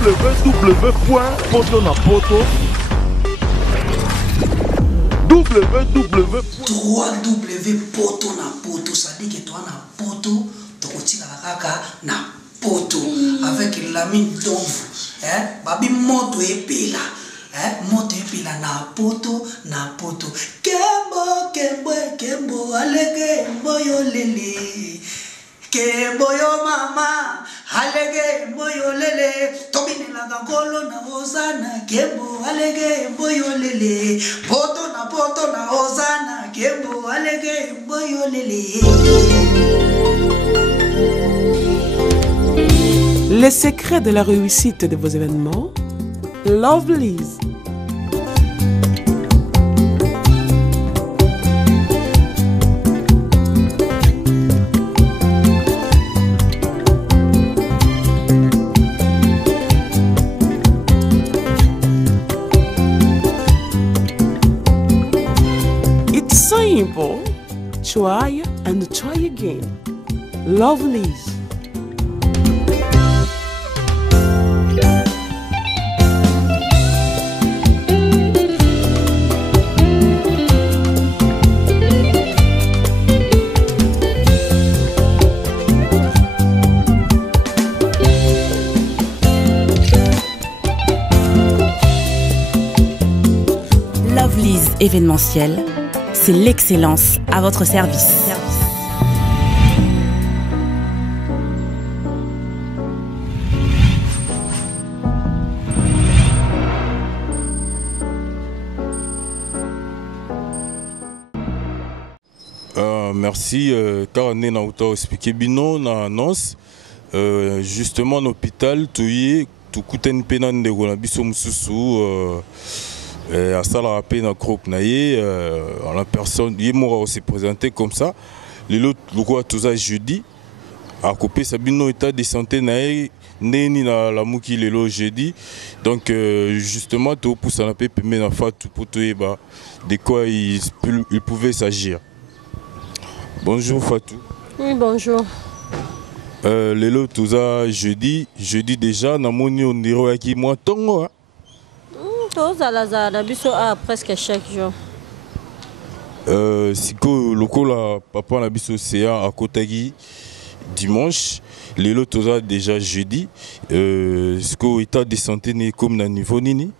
www.potonapoto www.potonapoto, ça dit que toi na poto, tokotika la kaka na poto avec la mine d'ombre, babi moto epela, moto epela na poto, kembo alege mboyo lele, kembo yo mama alege mboyo lele, tobine la gangolo na ozana, kembo alege mboyo lele, poto na ozana, kembo alege mboyo lele. Les secrets de la réussite de vos événements, Lovelyz. It's simple. Try and try again. Lovelyz. Lovelyz événementiel, c'est l'excellence à votre service. Merci, car on est expliqué bino na annonce justement en hôpital tuye tukuten penan de gona biso mususu à sala pena groupe naie la personne il m'a se présenté comme ça le quoi tout ça jeudi à couper sabino état de santé naie neni na la muki lelo jeudi donc justement tout pour ça na pe na fa tout pour ba de quoi il pouvait s'agir. Bonjour Fatou. Oui, bonjour. Lelo toza jeudi déjà na moni on diroaki moi tongo. Toza la biso a presque chaque jour. Siko lokola papa na biso CA à Kotagi dimanche, lelo toza déjà jeudi. Siko état de santé n'est comme na niveau nini?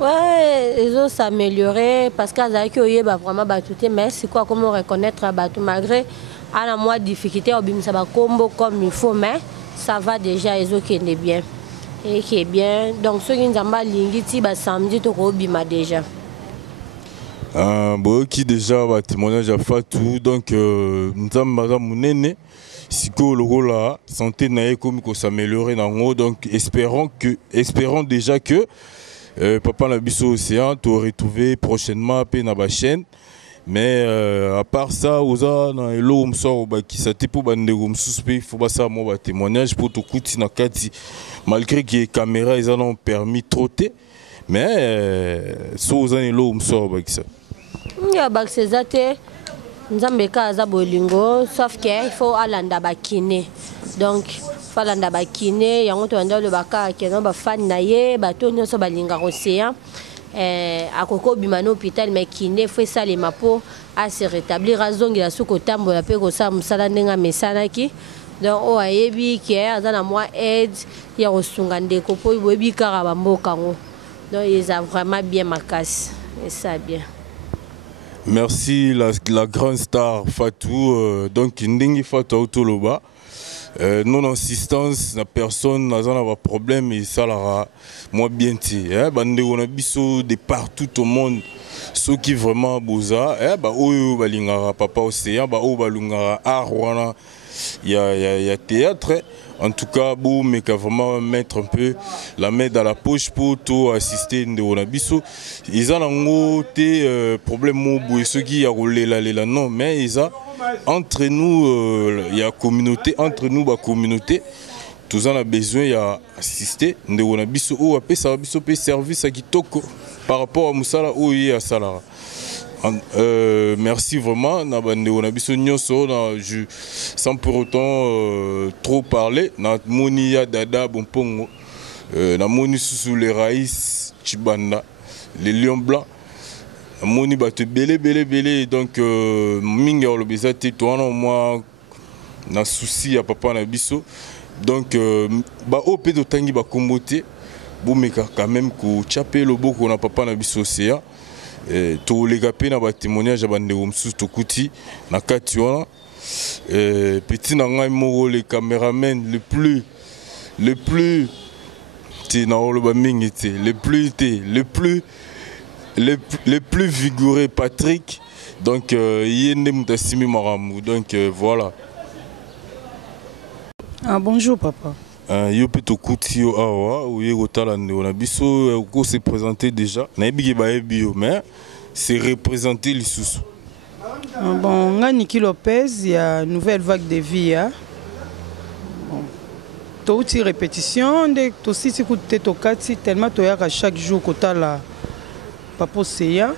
Ouais, ils ont s'améliorer parce qu'ils ont vraiment battu, mais c'est quoi comment reconnaître battu malgré à la moins difficulté au bim ça va combo comme il faut mais ça va déjà ils ont qui est bien et qui est bien donc ceux qui nous ont lingiti bah samedi to ko bima déjà. Bon qui déjà va témoignage à Fatou donc nous avons madame Munene siko logo la santé nae comme ko s'améliorer nango donc espérons déjà que papa na biso océan tu retrouver prochainement pe na ba chaîne mais à part ça oza na elo mso ba ki sa tipo bande go msuspé il faut ba ça mo ba témoignage pour to kuti na kati malgré que caméra ils ont permis trotter mais so oza elo mso ba ki ça ya ba sezate nzambe ka za bolingo sauf que il faut alanda ba kiné donc falanda bakine yango to anda le baka keno ba fan na ye bato nyonso balinga océan akoko bimano hôpital mais kiné fait ça les mapo à se rétablir azongi la suko tambola pe ko sa musala ndenga mesana ki donc o ayebi ki azana moi aide ya osunga ndeko po boyebi kara ba mboka ngo donc ils a vraiment bien makasi et ça bien. Merci la grande star Fatou donc ndingi Fatou autoloba non-assistance, la personne n'a pas de problème et ça l'aura moins bien tiré. On a biso de partout au monde, ceux qui vraiment boza, papa océan, il y a théâtre. En tout cas, mais qu'à vraiment mettre un peu la main dans la poche pour tout assister on a biso. Ils ont un problème ceux qui a roulé là non, mais ils ont entre nous, il y a communauté, entre nous, la communauté, tous on a besoin d'assister. On a besoin de service à Kitoko par rapport à Moussala ou à Salara. Merci vraiment. On a besoin sans pour autant trop parler. Monia Dada Bonpongo. namoni sous les raïs Chibanda, les lions blancs. Namoni bato belé donc mingi olobeza te to wana moi na souci ya papa na biso. Donc ba opé de tangi ba kombote bomeka quand même ko chapé loboko na papa na biso océan. To lega pe na ba témoignage ba ndeko msusu to kuti na kati wana. Petit na ngai moko le caméraman le plus le plus vigoureux Patrick, donc yende mutasimi maramu, donc voilà. Bonjour papa. Yo peto kuti yo awa ou ye kotala ndeko na biso ko se présenter déjà na yebi ba yebi mais c'est représenter lisusu. Bon, nga Niki Lopez, il y a une nouvelle vague de vie. Bon, tout est répétition, tout aussi c'est que tellement tu as chaque jour que tu as la papa Seya,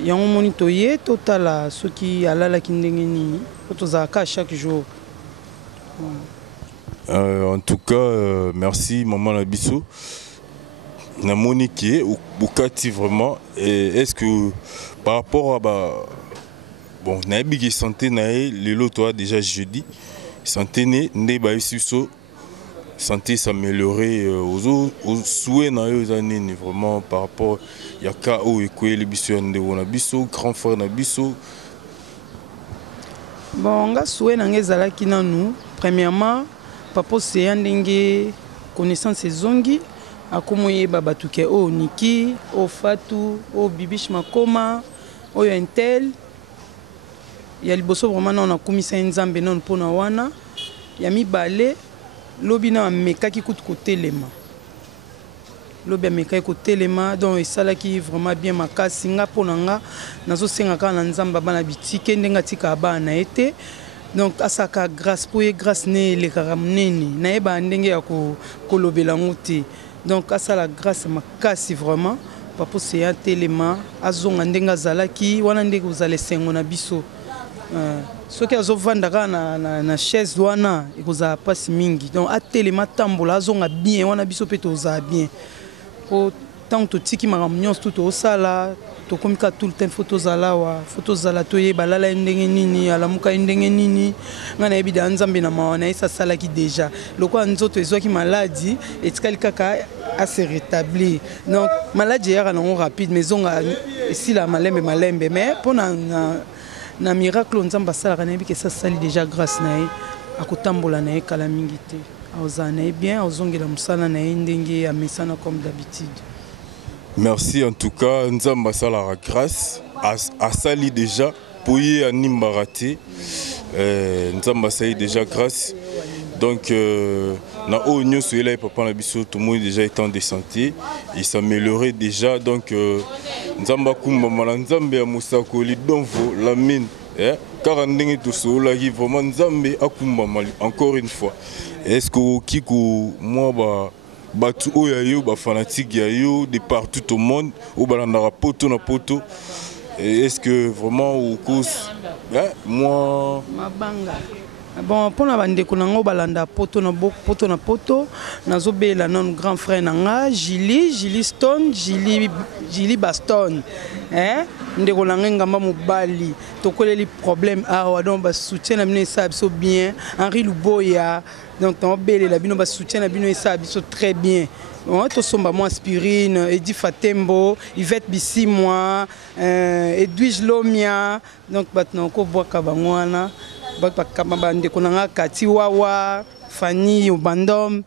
il y a un monitoyer, tout à la ce qui a la kindengeni, tout ça à chaque jour. En tout cas, merci maman Labisso. Na Monique ou Kati vraiment. Est-ce que par rapport à bon, naïbi santé naï le lot déjà jeudi santé né ba ici santé s'améliorer aux souhaits naïo zanini vraiment par rapport yaka o ekoye le biso ndé na biso grand frère na biso. Bon nga souhait nangezala kinanu premièrement papa c'est ndenge connaissance zongi akomoye babatuke o Niki o Fatou o Bibish Makoma o Intel. Il y a liboso vraiment on a commis ça nzambe non pona wana ya mibale lobi na meka ki kutu côté lema lobi meka ki côté lema donc esala ki vraiment bien makasi nga pona nga nazo senga ka na nzamba bana bitike ndenga tika bana été donc asaka grâce pour grâce ne le karamneni na eba ndenge ya ko kolobela nguti donc asala grâce makasi vraiment papa c'est un téléma azonga ndenga zalaki wana ndenge vous allez sengo na biso. Ce qui a zovandaka na chaise wana ikoza passe mingi donc atelema tambola azonga bien wana biso pe toza bien po tant to tiki makamnyos tout au sala to komika tout le temps photos ala toye balala ndenge nini alamuka ndenge nini ngana ebida nzambe na mawana esa sala ki déjà loko nzoto ezwaki maladie etikali kaka à se rétablir donc maladie ya na rapide mais zonga si la malembe mais pour na miracle nzamba sala kana bi que ça sali déjà grâce nae akotambola nae kala mingi te ozana bien ozongela musala nae ndenge ya mesana comme d'habitude. Merci en tout cas nzamba sala grâce à sali déjà poye animbarate nzamba sali déjà grâce donc na o nyoso ela papa na biso tout monde déjà étant de santé il s'améliorait déjà donc nzamba kumba mala nzambe ya musakoli donvo la mine car ndenge to sola qui vraiment nzambe akumba mali encore une fois est-ce que kiko moi batu oya yo ba fanatique ya yo de partout au monde au balandara poto na poto est-ce que vraiment au cause moi mabanga. Bon, pour la bande de nango balanda poto na poto nazobela non grand frère nanga Gili Stone Gili Baston ndeko nanga ngamba mobali tokoleli problème awa donc ba soutien na bino ça biso bien Henri Luboya donc tobele la bino ba soutien na bino ça biso très bien. On to somba mo aspirine Edi Fatembo Yvette Bissimwa Edwige Lomia donc batna ko boka bangwana bakabande konanga Kati Wawa Fanny Bandom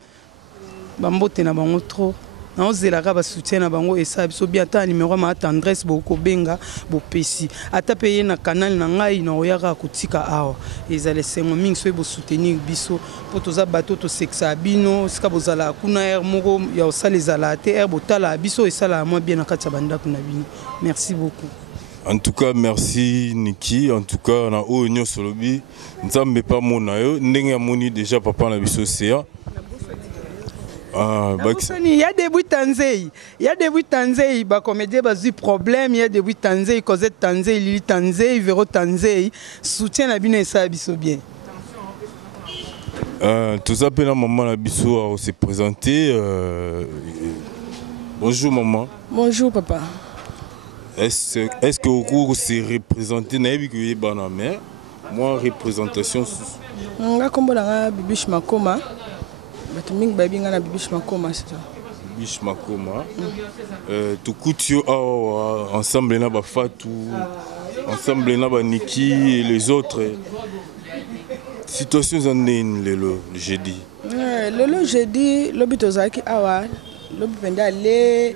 bambote na bango trop na ozelaka ba soutien na bango esa biso bien ta numéro ma tendresse boko benga bo pesi ata payer na canal na ngai na oyaka kotika awa ezale sengo mingi so bo soutenir biso po toza bato to sexa bino sika bozala kuna air moko ya osala ezala te air botala biso esala moi bien na kati banda kuna bino. Merci beaucoup. En tout cas, merci Niki. En tout cas, on a eu une solobi. Nous n'avons pas mon aïe. Nous avons déjà papa na biso océan. Il y a des bouts tanzei. Il y a des bouts tanzei. Bah comédien basu problème. Il y a des bouts tanzei. Cosette tanzei, Lili tanzei, Véro tanzei. Soutien la bine ça biso bien. Tout ça, maman la biso s'est présentée. Bonjour maman. Bonjour papa. Est-ce que au cours c'est représenté naïbi que y bana mère moi représentation nga kombo na Bibish Makoma bato mingi babinga na Bibish Makoma c'est ça. Bibish Makoma tout coutio ensemble na ba Fatou ensemble na ba Niki et les autres situations en le jeudi. Le jeudi lobi tozaki awa lobi penda le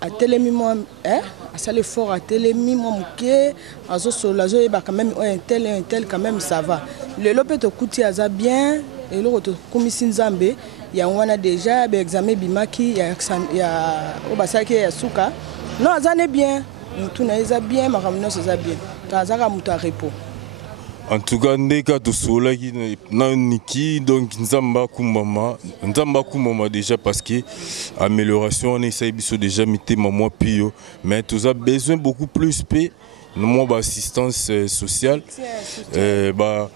a telemi moi à ça l'effort à telemi moi muke azo solazo et quand même un tel quand même ça va le lope to kuti aza bien et le to komisi nzambe ya wana déjà ba examen bimaki ya obasaki ya suka non azane bien tout na eza bien makamno ça bien tazaka muta repos. En tout cas, ndeka to sola qui na Niki donc nzamba kumama déjà parce que amélioration on essaie biso déjà mité maman pio mais tu as besoin beaucoup plus p moi assistance sociale ba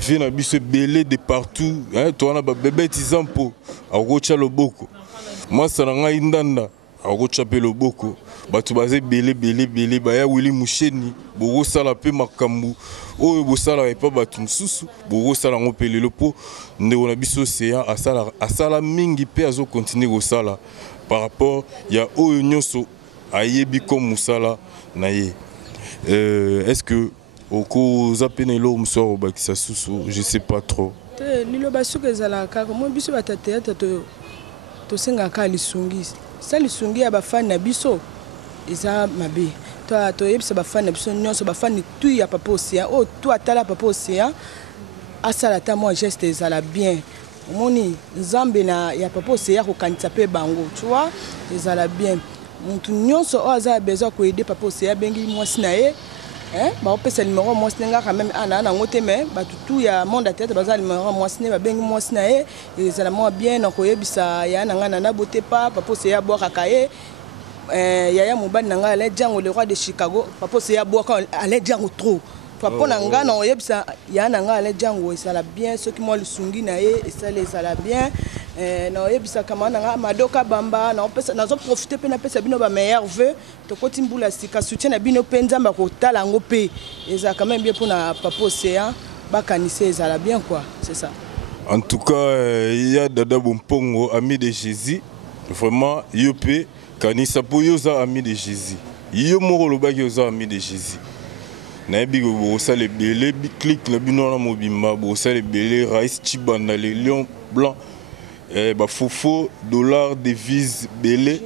vient na biso belé de partout hein toi na ba bébé tizampo akocha loboko moi ça na indanda akocha pe loboko batu baze belé baya wili musheni bogo sala pe makambu oyo bosala epa batu mususu bogo sala ngopele lopo ndeko na biso océan asala mingi pe azo continuer ko sala par rapport ya oyo nyonso ayebi comme musala na ye est-ce que oko zapenelo mso bakisa susu je sais pas trop lilo basuka ezala kaka mo biso batate to senga ka lisungi ça lisungi ya bafani na biso eza mabe to yebisa bafani na biso nyonso bafani tu ya papa océan o tu atala papa océan asala ta moi geste ezala bien omoni nzambe na ya papa océan ko kanisa pe bango tu vois ezala bien mutu nyonso o aza besoin ko aider papa océan bengi mwasi na ye ba opesa numéro mwasi nga quand même ana na ngote mais ba tout ya monde à tête baza numéro mwasi ne ba bengi mwasi na ye ezala moi bien na ko yebisa ya na ngana na bote pa papa océan boire akaye Yaya Moubani nanga allait dire le roi de Chicago papa c'est ya boire quand allait dire trop papa nanga na oyebisa ya nanga allait dire ça la bien ceux qui moi le sungi na ye et ça les ala bien na oyebisa kama nanga madoka bamba na opesa na zo profiter pe na pesa bino ba meilleur vœu to koti mbula sika soutien na bino pe nzamba ko tala ngo pe eza quand même bien pour na papa océan ba kanise ça la bien quoi c'est ça. En tout cas il y a Dada Bompongo ami de Jésus vraiment yopé kanisa po yoza ami de Jésus. Yo moko lobaki yoza ami de Jésus. Na bi go ça les belé clic na bino na mobimba bo ça les belé Raïs Chibanda les lions blancs ba fofo dollar devise belé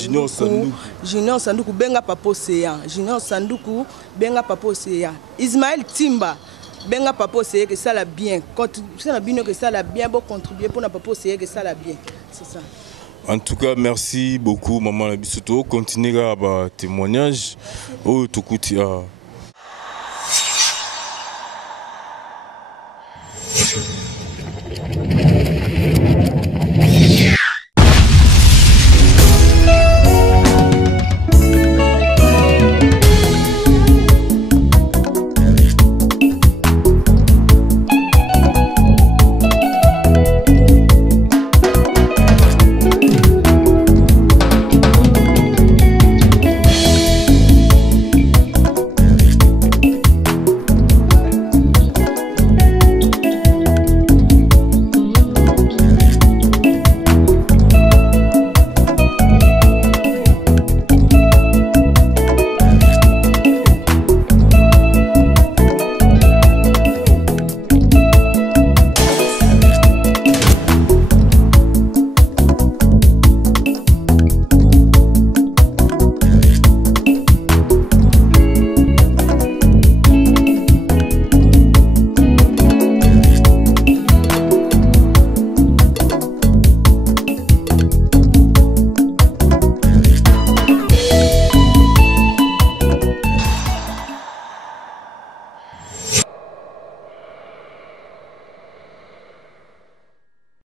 Junior Sanduku benga papa océan Junior Sanduku benga papa océan Ismaël Timba benga papa océan que ça la bien quand ça na bino que ça la bien pour contribuer pour na papa océan que ça la bien c'est ça. En tout cas, merci beaucoup, maman Labisoto. Continuez à témoignage. Oh, tout coûte.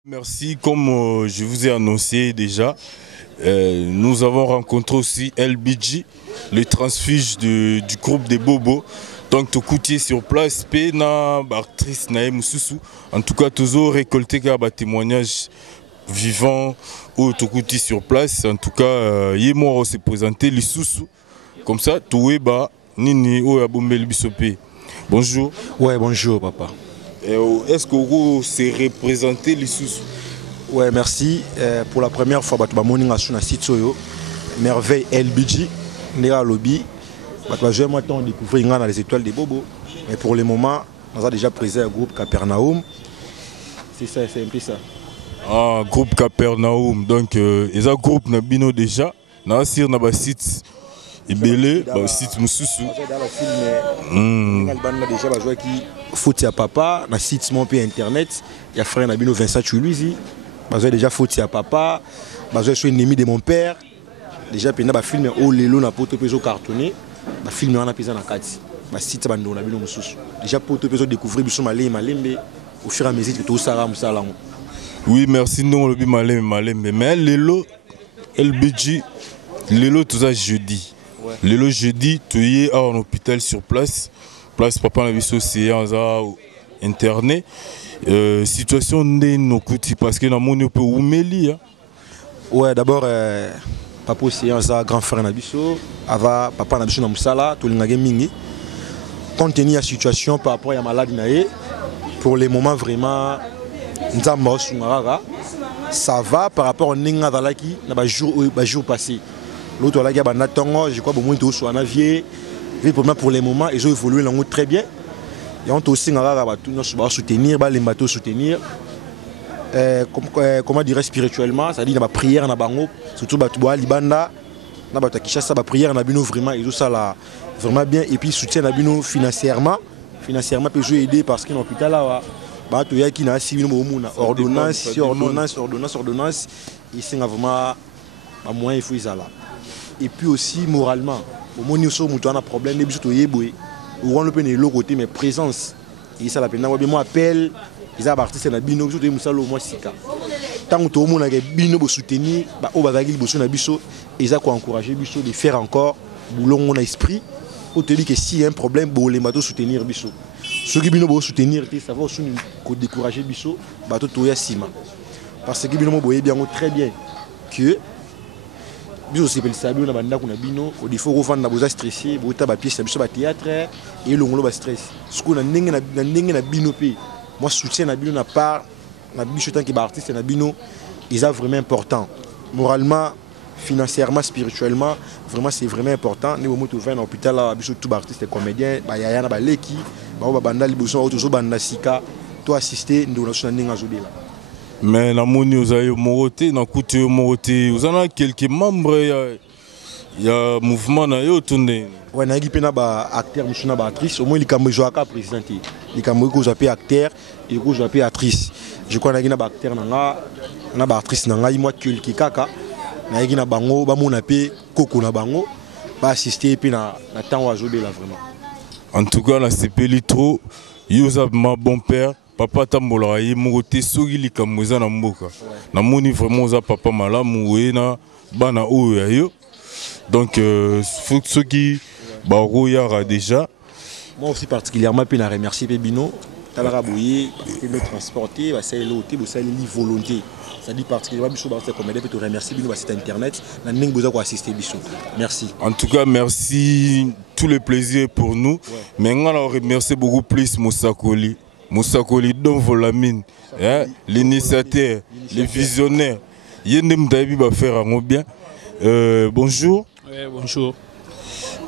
Merci, comme je vous ai annoncé déjà, nous avons rencontré aussi LBG, le transfuge du groupe des Bobos. Donc tu coûtier sur place pe na actrice na mususu. En tout cas toujours récolter des témoignages vivants ou tu coûtier sur place. En tout cas moi se présenter les sous comme ça tout ba nini o ya bombeli bisope. Bonjour. Ouais, bonjour papa. Est-ce que vous se représenter les sous? Ouais, merci. Pour la première fois, je vais sur le site Soyo, Merveille LBG, Néa Lobby. Je vais découvrir dans les étoiles des Bobos. Mais pour le moment, on a déjà présé un groupe Capernaum. C'est ça, c'est un peu ça. Ah, groupe Capernaum. Donc, il y a un groupe Nabino déjà. Dans le site Ibele, le site Moussousou. Dans le déjà joué qui Fouti à papa, dans le site mon pays internet. Il y a frère Nabino Vincent Choulouzi. J'ai déjà Fouti à papa. Je suis ennemi de mon père. Déjà, il y a un film où Lélo n'a pas été cartonné. Le film est en apisant dans 4. Le site Bando Nabino Moussousou. Déjà, pour te découvrir Malembe au fur et à mesure que tout ça va. Oui, merci. Nous, le Malembe. Mais Lélo, LBG, Lélo, tout ça jeudi. Lélo jeudi, tu es à un hôpital sur place. Place papa na biso séance internet. Situation n'est no kuti parce que na moni peut oumeli. Ouais, d'abord papa séance grand frère na biso, ava papa na biso na musala, to lingage mingi. Compte tenu de la situation par rapport à la maladie naé, pour les moments vraiment nzamba sungara, ça va par rapport au ninga dalaki na ba jour passé. L'autre là, il y a un tongo, je crois que beaucoup sont en avier. Pour les moments, ils ont évolué très bien. Et on a aussi soutenir, les bateaux soutenir. Comment dire spirituellement, c'est-à-dire la prière, surtout les Libanda, la prière, vraiment, ils ont ça vraiment bien. Et puis soutien financièrement. Financièrement, peut aider parce qu'un hôpital là, il y a qui a ordonnance, ils sont vraiment moyen, il faut y aller. Et puis aussi moralement, au moment où on a un problème, on a le côté mais présence. Et ça la peine. Moi appelle, ils ont artistes na bino, ils ont moi sika. Tant que on a bino pour soutenir, au bazagi bosso na biso, ils ont encourager biso de faire encore boulot on a esprit. Pour te dire que s'il y a un problème, bon les bateaux soutenir biso. Ceux qui bino soutenir, ça va aussi décourager biso, bateau toya sima. Parce que bino boye bien très bien que biso c'est sabi na banda kuna bino il faut revendre na stressé bota ba pièce biso ba théâtre et longolo ba stress ce qu'on a ndenge na bino pe moi soutien na bino na part na biso tant que ba artiste na bino ils sont vraiment important moralement financièrement spirituellement vraiment c'est vraiment important ni moto va na hôpital là biso tout ba artiste comédien ba yaya na ba leki ba banda liboso auto banda sika to assister ndo na sona ndenge azobela. Mais la moni vous avez moroté, na couté moroté, vous en avez quelques membres, il y a mouvement na yo tourné. Ouais, na équipe na ba acteur, monsieur na ba actrice, au moins il kambo jouer ka présidenter. Il kambo ko j'appelle acteur, et ko j'appelle actrice. Je crois na ba acteur na ba actrice na ngai moi quelques kaka. Na na bango ba mona pe koko na bango, ba assister pe na temps wa jober là vraiment. En tout cas, la CPL trop, Yosa ma bon père. Papa tambola ye mogote soki likamuza na mboka. Na moni vraiment za papa malamu na bana oyo yo. Donc faut ceux qui yara déjà. Moi aussi particulièrement puis na remercier Bino Talara Boye parce qu'il me transporter va c'est l'autre c'est li volonté. Ça dit particulièrement biso ba comme peut te remercier Bino sur internet na ning besoin ko assister biso. Merci. En tout cas merci tout le plaisir pour nous. Mais on a remercier beaucoup plus Moussakoli. Moussakoli Don Volamine, l'initiateur, les visionnaires. Yendem Daïbi va faire un bien. Bonjour. Oui, bonjour.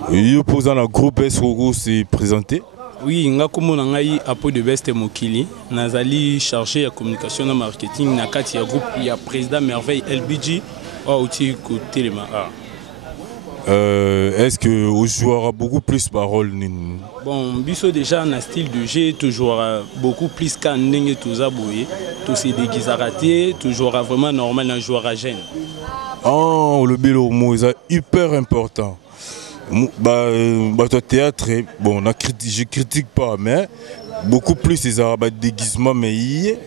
Vous posez un groupe, est-ce que vous s'est présenté? Oui, je suis Apo de Best Mokili. Nazali chargé de communication et marketing. Nakati ya groupe, il y a président Merveille LBG. Outil côté les est-ce que vous jouez beaucoup plus parole? Bon, biso déjà un style de jeu toujours beaucoup plus qu'un n'engue tout zaboué, tout c'est déguisaraté, toujours vraiment normal un joueur à gêne. Oh, le bélo mot est hyper important. Bah théâtre, bon, je critique pas, mais beaucoup plus ils ont des déguisements, mais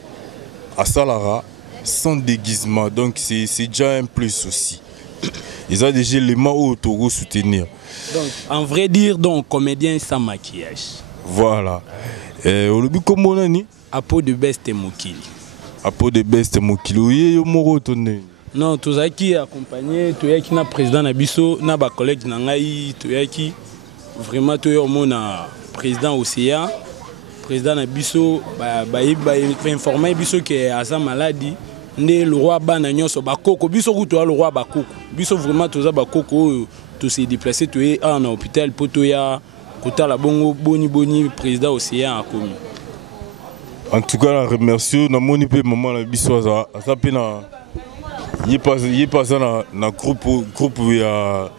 à Salara sans déguisement, donc c'est déjà un plus aussi. ils ont déjà les mains au Togo soutenir. Donc, en vrai dire, donc, comédien sans maquillage. Voilà. Au début, comment on a dit? À peau de best Mokili. À peau de best Mokili. Oui, yo moro tourné. Non, tous ceux qui accompagné, tous ceux qui na président Nabiso, na ba collègue nangai, tous ceux qui vraiment tous au monde président Océan, président Nabiso, ba informer Biso que a sa maladie. Ne le roi banagnon so bakoko biso kuto le roi bakoko biso vraiment toza bakoko to se déplacer to est en hôpital poto ya kota la bongo boni président Océan a commis. En tout cas, la remercie na moni pe maman la biso za pe na y passe na groupe ya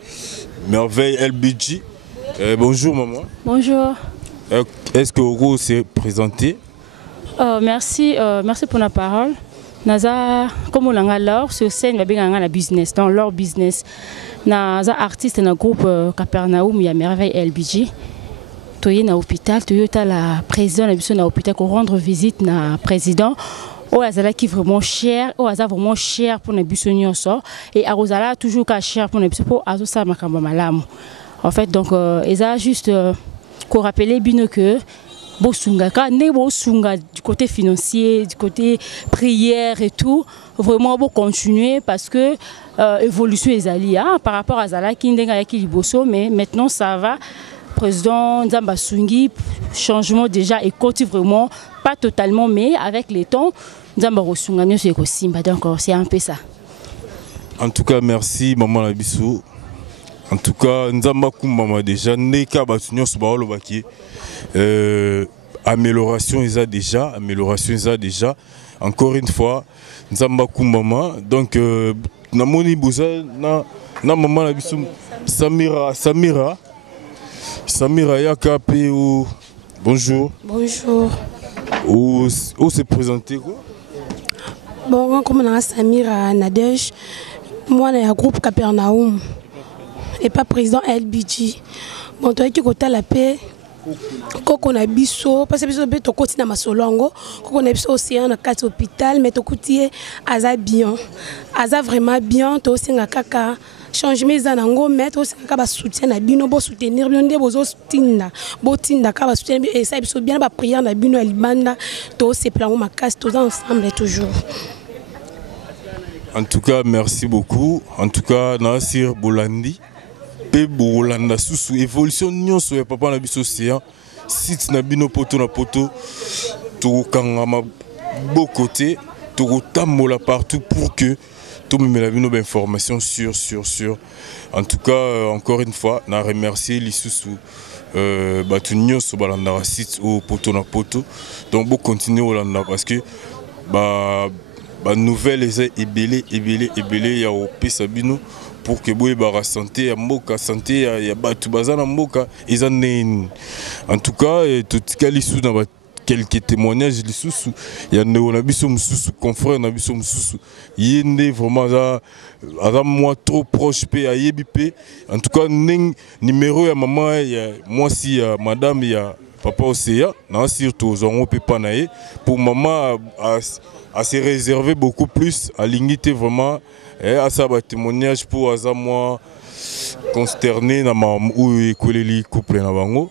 Merveille LBG. Bonjour maman. Bonjour. Est-ce que vous s'est présenté? Merci pour la parole. Naza comme on a leur sur scène va bien la business dans leur business. Naza artiste dans le groupe Capernaum il y a Merveille LBG. Toye na hôpital, toye ta la président na biso na hôpital ko rendre visite na président. O azala qui vraiment cher, o azala vraiment cher pour na biso nyonso et azala toujours ka cher pour na biso pour azo sa makamba malamu. En fait donc eza juste ko rappeler bino que Bosunga, du côté financier, du côté prière et tout, vraiment bon continuer parce que évolution est alliée par rapport à Zala Kindenga qui Liboso, mais maintenant ça va. Président Nzamba Sungi, changement déjà et continue vraiment, pas totalement, mais avec les temps, Nzamba Rosunga nous c'est aussi, donc c'est un peu ça. En tout cas, merci maman Labissou. En tout cas, Nzamba Kumbama déjà, Neka Batunyo Subaolo Baki. Amélioration ils a déjà. Encore une fois, Nzamba Kumbama. Donc, Namoni Bouza, na maman Labissou, Samira Yakape ou bonjour. Bonjour. Où se présenter quoi? Bon, comme on a Samira Nadej, moi on est un groupe Capernaum et pas président LBG. Bon, toi qui côté la paix, quand on a biso, parce que biso beto côté na masolongo, quand on a biso océan na quatre hôpital, mais to côté aza bien, aza vraiment bien, to aussi nga kaka. Changement zanango mettre aussi ka soutien na bino bo soutenir bino nde bozo tinda bo tinda ka ba soutenir et ça biso bien ba prière na bino libanda to se plan makasi to ensemble toujours. En tout cas merci beaucoup. En tout cas Nasir Bolandi pe Bolanda sous évolution nyonso ya papa na biso océan site na bino poto na poto to kangama beau côté to tamola partout pour que tout me met nos informations sur. En tout cas, encore une fois, je remercie l'Issoussou Batunyo sur Balanda site au poto na poto. Donc, bon continuer au Landa parce que nouvelle est ébélée, il y a au Pesabino pour que vous ayez santé, ya mboka santé, ya batu bazana mboka, ils en tout cas, tout cas l'Issou dans quelques témoignages lisusu ya ndeko na biso mususu confrère na biso mususu yende vraiment à moi trop proche pe ayebi pe en tout cas numéro ya maman ya moi si ya madame ya papa Océan na surtout zongo pe panaye pour maman à se réserver beaucoup plus à l'unité vraiment à ça ba témoignage pour à moi consterné na maman ou ekoleli couple na bango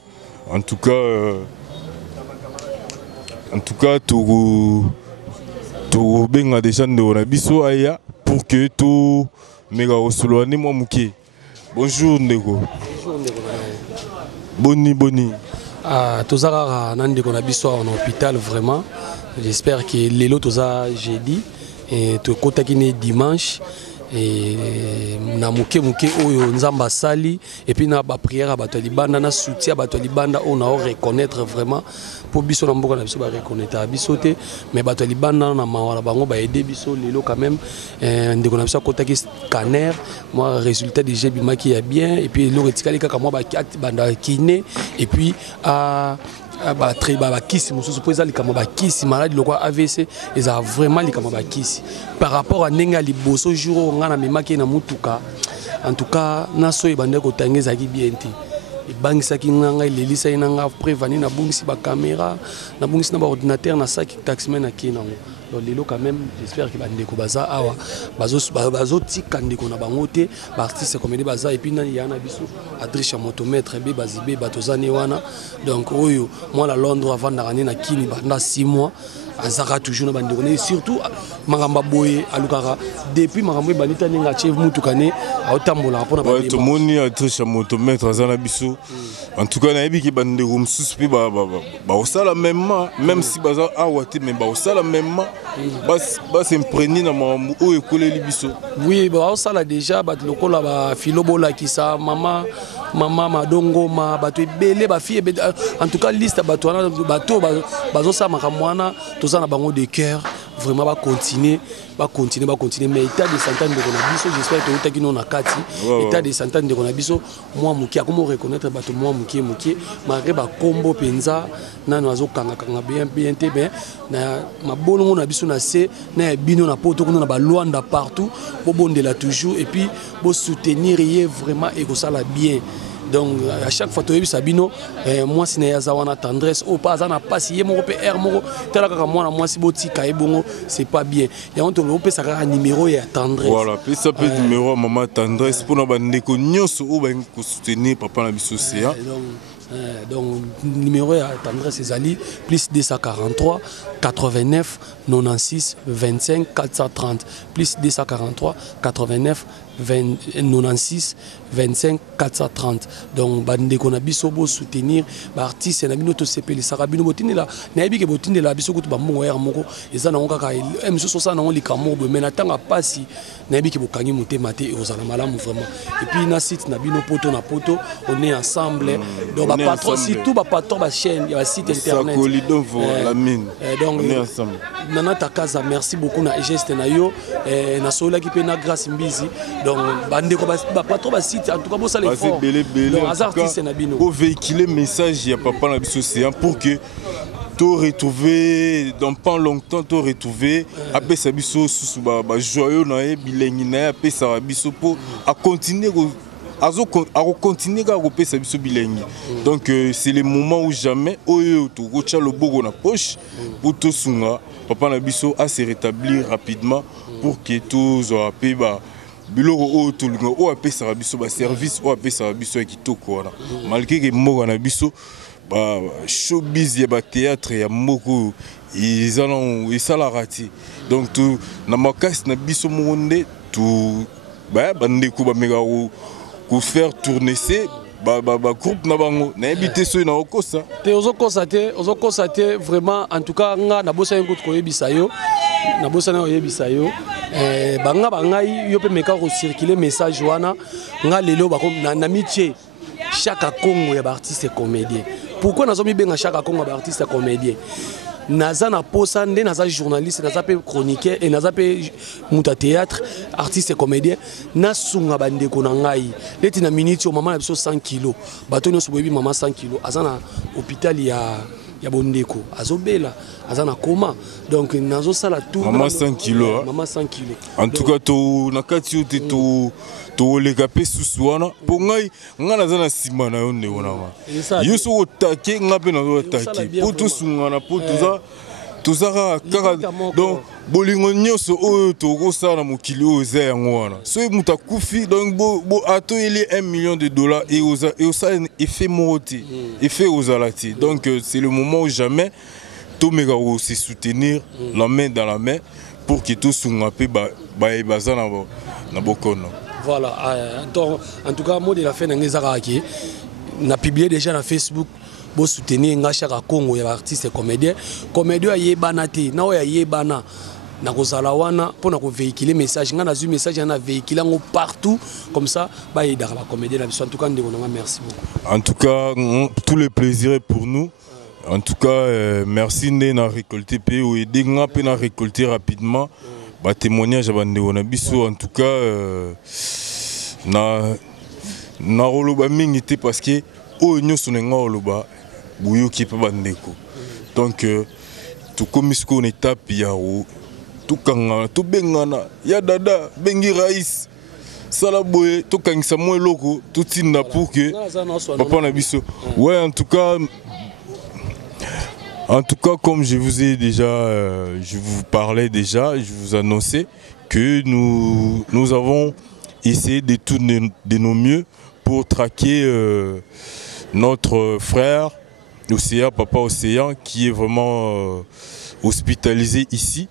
en tout cas, tout bien déjà de biso aya pour que tout méga osoloani moi muké. Bonjour Ndeko. Boni. Tozara nande qu'on a biso en hôpital vraiment. J'espère que l'élo toza jeudi et to kotakine dimanche. Et na muke oyo nzamba sali et puis na ba prière à bato libanda na soutien bato libanda on a reconnaître vraiment pour biso na mboka na biso ba reconnaître biso te mais bato libanda na mawala bango ba aider biso lelo quand même ndeko na biso kotaki scanner moi résultat déjà bimaki ya bien et puis le retikali kaka moi ba banda kiné et puis kisi mususu po eza likama bakisi maladi lokwa AVC eza vraiment likama bakisi par rapport à nenga liboso jour nga na memaki na mutuka en tout cas naso ebande ko tangeza ki bien te ebangisaki nganga elelisa inanga prévenir na bungisi ba caméra na bungisi na ba ordinateur na saki taximen na kinango donc lelo quand même j'espère que bandeko baza awa bazo tika ndeko na bango te ba artiste comédie baza et puis nani yana biso Adricha motomètre be bazibe batozane wana donc oyo moi la Londres avant d'arrêter na kini banda 6 mois azaka toujours na bandeko et surtout Magamba Boye alukara depuis Magamba Banita ninga chef mutukane aotambola pona bandeko tout moni Adricha motomètre azana biso en tout cas na yebi ki bandeko msusu pe ba osala même si baza awa te mais ba osala même bas s'imprégner na mambo o ekoleli biso. Oui ba osala déjà bat lokola ba filobola ki sa mama madongo ma bato ebele ba fille en tout cas liste bato wana bato bazo sa makamwana tozana bango de cœur vraiment va continuer mais état de santé de Konabiso j'espère que vous taki non nakati état de santé de Konabiso moi muki comment reconnaître bato moi muki malgré ba combo penza na nazo kanga bien te ben na mabolongo na biso na se na bino na poto na ba Luanda partout bo bondela toujours et puis bo soutenir vraiment et que ça la bien. Donc à chaque fois tu as vu Sabino moi si na zawana tendresse au pas na pas si mon pe air moko tela kaka moi si boti kai bongo c'est pas bien ya on te pe ça ka numéro ya tendresse voilà puis ça peut numéro maman tendresse pour na bandeko nyonso o ba ko soutenir papa na biso c'est donc numéro à tendresse Ezali plus 243 89 96 25 430 plus 243 89 96 25 430 donc bandeko na biso bo soutenir ba artiste na bino to sepeli sarabino botindela na yebi ke botindela biso kutu ba mbongo ya moko ezana ngaka emso sosa na ngoli kamobo mais na tanga pasi na yebi ke bokangi motema te ozala malamu vraiment et puis na site na bino poto na poto on est ensemble donc ba patron surtout ba patron ba chaîne ya site internet la mine donc on est ensemble nana takaza merci beaucoup na geste na yo na sola ki pe na grâce mbizi donc bandeko ba patron ba site en tout cas bo ça les fort donc az artiste na bino pour véhiculer message ya papa na biso c'est pour que to retrouver dans pas longtemps to retrouver après ça biso sous ba joyeux na e bilengi na après ça biso pour à continuer à continuer à repasser biso bilengi donc c'est le moment où jamais oyo to gocha le bogo na poche pour to sunga papa na biso à se rétablir rapidement pour que tous appé ba biloko o to linga o appé ça biso ba service o appé ça biso kitoko wana malgré que moko na biso ba showbiz ya ba théâtre ya moko ils la rati donc tout na makasi na biso monde tout ba bandeko ba mega pour faire tourner ces groupe na bango na habité so na okosa te ozo constater vraiment en tout cas nga na bosa ngo ko yebisa yo na bosa na yebisa yo banga bangai yo pe meka ko circuler message wana nga lelo ba na mitie chaque Congo ya ba artiste comédien pourquoi nazo mi benga chaque Congo ba artiste comédien naza na posa nde naza journaliste naza pe chroniqueur et naza pe muta théâtre artiste comédien na sunga bandeko na ngai leti na minute o mama na biso 100 kg bato nyonso boyebi mama 100 kg azana hôpital ya bondeko azobela azana koma donc nazo sala tout mama 100 kg mama 100 kg en tout cas to nakati yo te to le capé sous wana pour ngai ngana zana sima na yo ndeko na yo so otake ngape na zo otake pour tout sungana pour tout ça kaka donc bolingo nyonso oyo to ko sala mokili o za yango wana so muta kufi donc bo ato ele $1 million et ça effet moroti effet aux alati donc c'est le moment où jamais tout mega se soutenir la main dans la main pour que tout sungape ba bazana na bokono. Voilà, donc en tout cas, mot de la fin, on a publié déjà sur Facebook pour soutenir Ngachaka Congo, il y a artistes et comédiens. Comédiens, il y a banati, na il y a bana. Na kozala wana pour nous véhiculer message, ngana zu message na véhiculer partout comme ça, bah il y a la comédie là. En tout cas, merci beaucoup. En tout cas, tout le plaisir est pour nous. En tout cas, merci de récolter PO et de récolter rapidement. Ba témoignage à bandeko na biso en tout cas na roloba mingi te parce que o nyoso nga roloba buyo ki pa bandeko donc to komisko na étape ya o to kanga to bengana ya dada bengi rais sala boye to kangisa mo eloko to tinda pour que papa na biso ouais en tout cas En tout cas, comme je vous ai déjà, je vous parlais déjà, je vous annonçais que nous avons essayé de tout de nos mieux pour traquer notre frère Océan, Papa Océan, qui est vraiment hospitalisé ici.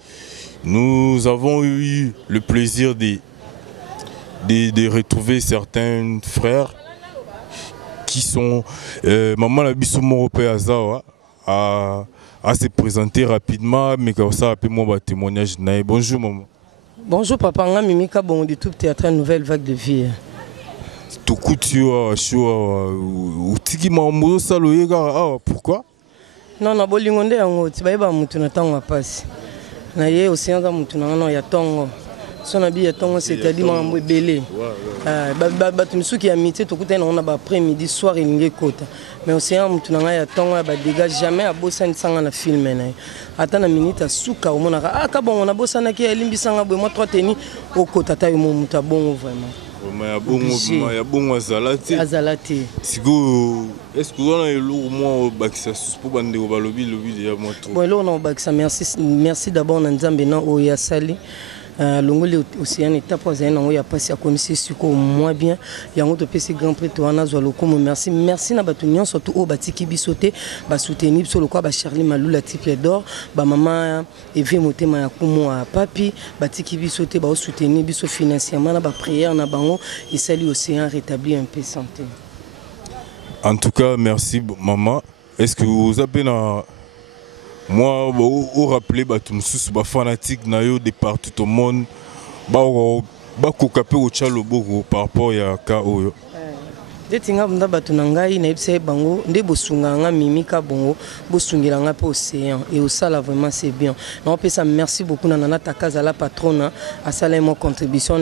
Nous avons eu le plaisir de retrouver certains frères qui sont Maman Labiso Morope Azawa à se présenter rapidement, mais comme ça, appelez-moi témoignage. Bonjour maman. Bonjour papa, on a Mimika bon du tout théâtre Nouvelle Vague de Vie. Pourquoi? Non, non, bolingonde yango tibayiba mutu na tango apasi. Na ye Océan za mutu na no ya tongo. Son habit ya tongo c'est-à-dire mambo belé. Batu misuki ya mitié tokutana on a ba après-midi soir elinge kota. Mais Océan mutu na ya tongo ba dégage jamais a bossa nsanga na film na. Ata na minute suka omona ka bon on a bossa na ki elimbisanga boy moi trois teni au kota ta yo mutu bon vraiment. Azalati. Est-ce que vous avez le moins pour bande au balobi déjà moi trop. Bon là on a merci d'abord Nzambe na o ya sali. Longoli Océan étape aux années on y a passé à connaître ce qu'on moins bien yango to pesi grand prix to ana zo lokomo merci na batunyon surtout au batiki bisoté ba soutenir sur le quoi ba Charlie Malula triple d'or ba maman Eve Motema ya kumo a papi batiki bisoté ba soutenir biso financièrement na ba prière na bango et salut Océan rétablir un peu santé. En tout cas merci maman. Est-ce que vous avez moi, vous rappelez que tous les fanatiques de partout au monde, par rapport à K.O. Detinga bunda batu nangai na ipse bango nde bosunga nga Mimika bongo bosungira nga pe Océan et au sala vraiment c'est bien. On peut ça merci beaucoup na nana takaza la patronne à sala mo contribution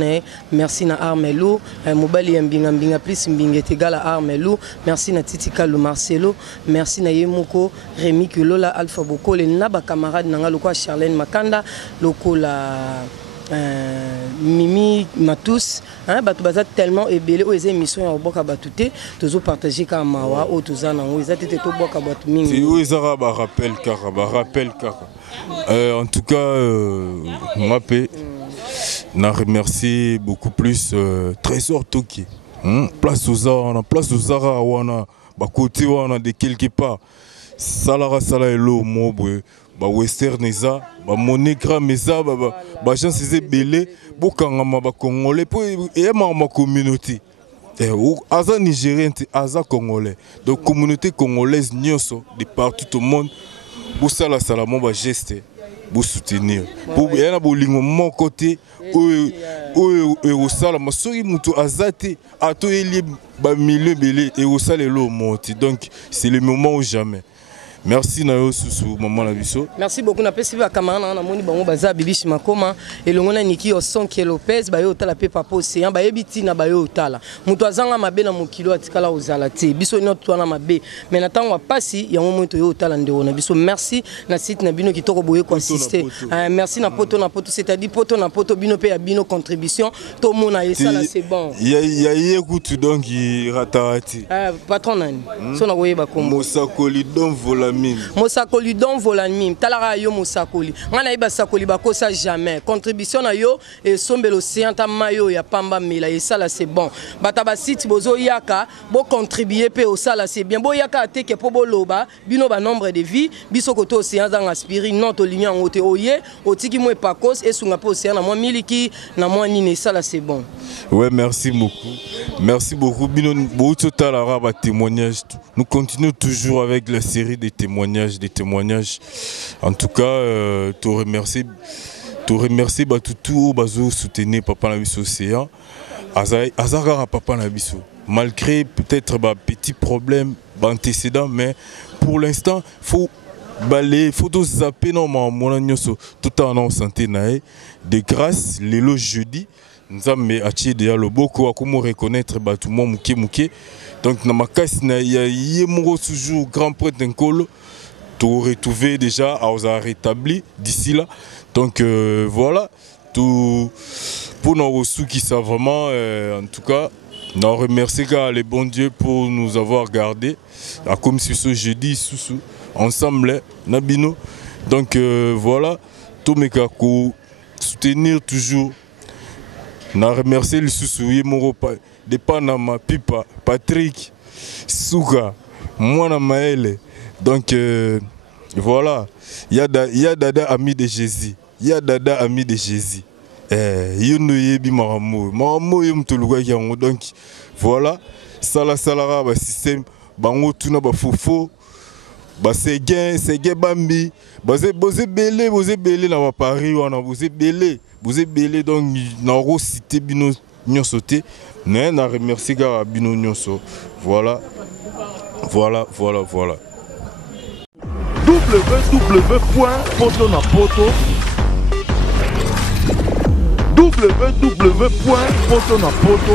merci na Armelo mobali ya mbinga plus mbinga tegal à Armelo merci na Titika Lu Marcelo merci na Yemoko Rémi Kulola Alpha Boko les naba camarade nanga lokwa Charlène Makanda lokola Mimi Matous hein batu baza tellement ébélé aux émissions ya boka batuté toujours partager ka mawa o tozana o ezate to boka batu mingi c'est où ezara ba rappel kaka en tout cas on remercie beaucoup plus Trésor Toki place aux Zara wana ba côté wana de quelque part salara sala elo mobwe ba western eza ba monogramme eza ba gens c'est belé bokangama ba congolais po et ma communauté aza nigérien aza congolais donc communauté congolaise nyonso de partout au monde pour ça la salamo ba geste pour soutenir pour yana bolingo mon côté o sala masoki mutu azate ato eli ba milieu belé et au sala lo monti donc c'est le moment ou jamais. Merci Nayo Susu maman la biso. Merci beaucoup na pesi ba camarade na moni bango baza bibishi makoma elongona niki o Sonke Lopez ba yo tala pe Papa Océan ba yebiti na ba yo tala. Mutu azanga mabe na mokilo atikala ozala te. Biso no twana mabe. Mais na tango pasi yango moto yo tala ndeko na biso. Merci na site na bino kitoko boye consister. Merci na poto c'est-à-dire poto na poto bino pe ya bino contribution to mona yesala c'est bon. Ya écoute donc ratarati. Patron nani. So na koyeba kombo. Mosakoli don vola Mosakoli don volanmim talara yo Mosakoli ngana iba sakoli bakosa jamais contribution na yo et sombelo Océan ta mayo ya pamba mila et ça là c'est bon bata ba site bozo yaka bo contribuer pe au sala c'est bien bo yaka ateke po boloba bino ba nombre de vie biso koto Océan za aspiri non to ligne ngote oye otiki mo pakos et sunga po Océan na moi miliki na moi nini ça là c'est bon. Ouais, merci beaucoup bino bo totalara ba témoignage. Nous continuons toujours avec la série des témoignages. En tout cas, te remercier tout bazo soutenir papa Nabiso Océan. Azara papa Nabiso. Malgré peut-être petit problème antécédent, mais pour l'instant, faut balayer, faut tout zapper normalement mon nyonso tout en santé nae. De grâce, le jeudi, nous avons acheté déjà le beaucoup à comment reconnaître tout le monde muke. Donc dans ma caisse il y a toujours grand prêtre d'Nkolo tout retrouvé déjà à rétabli d'ici là. Donc voilà tout pour nos ressources qui sont vraiment en tout cas nous remercions les bons dieux pour nous avoir gardés. Comme si ce jeudi ensemble Nabino. Donc voilà, tout mes kako soutenir toujours. Na remercier le Sousouye Moro de Panama, Pipa, Patrick, Souga, moi Maël. Donc voilà, il y a Dada ami de Jésus. Il y a Dada ami de Jésus. Yono yebi maramo yom toluga yango. Donc voilà, sala salara ba système bango tuna ba fofo. Bah c'est gain bambi, boze belé na ba Paris wana boze belé donc na ro cité bino nyonsoté mais na remercier ga bino nyonso. Voilà www.potonapoto